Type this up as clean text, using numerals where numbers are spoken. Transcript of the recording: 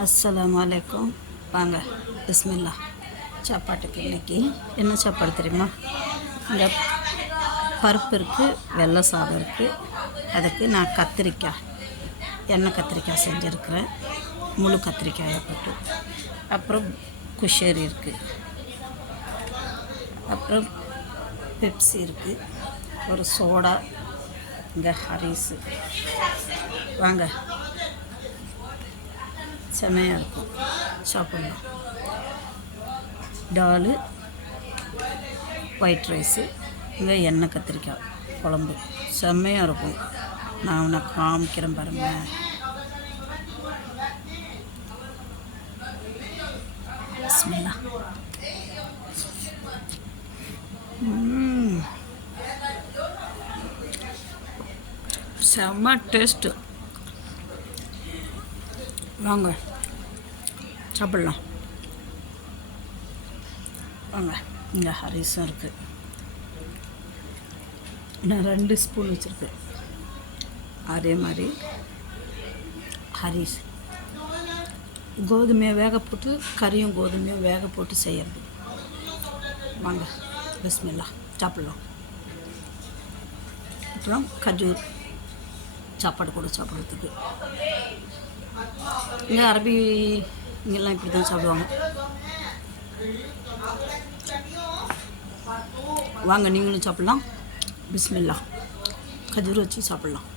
அஸ்ஸலாமு அலைக்கும். வாங்க பிஸ்மில்லா. சாப்பாட்டுக்கு இன்றைக்கி என்ன சாப்பாடு தெரியுமா? இந்த பருப்பு இருக்குது, வெள்ளை சாதம் இருக்குது. அதுக்கு நான் கத்திரிக்காய், எண்ணெய் கத்திரிக்காய் செஞ்சுருக்கிறேன், முழு கத்திரிக்காயை போட்டு. அப்புறம் குஷேரி இருக்குது, அப்புறம் பெப்சி இருக்குது, ஒரு சோடா, இந்த ஹரிஸு. வாங்க, செமையாக இருக்கும், சாப்பிட்லாம். டாலு, ஒயிட் ரைஸு, இங்கே எண்ணெய் கத்திரிக்காய் குழம்பு செம்மையாக இருக்கும். நான் உன்னை காமிக்கிறேன் பாருங்கள். பிஸ்மில்லா. செம்ம டேஸ்ட்டு. வாங்க சாப்பிட்லாம். வாங்க, இங்கே ஹரிஸும் இருக்குது. நான் 2 ஸ்பூன் வச்சுருக்கேன். அதே மாதிரி ஹரிஸ் கோதுமையை வேக போட்டு, கறியும் கோதுமையும் வேக போட்டு செய்யறது. வாங்க பிஸ்மில்லா, சாப்பிட்லாம். அப்புறம் கஜூர் சாப்பாடு கூட சாப்பிட்றதுக்கு. இங்கே அரபி இங்கெல்லாம் இப்படி தான் சாப்பிடுவாங்க. வாங்க நீங்களும் சாப்பிட்லாம். பிஸ்மில்லா, கஜூர் வச்சு சாப்பிட்லாம்.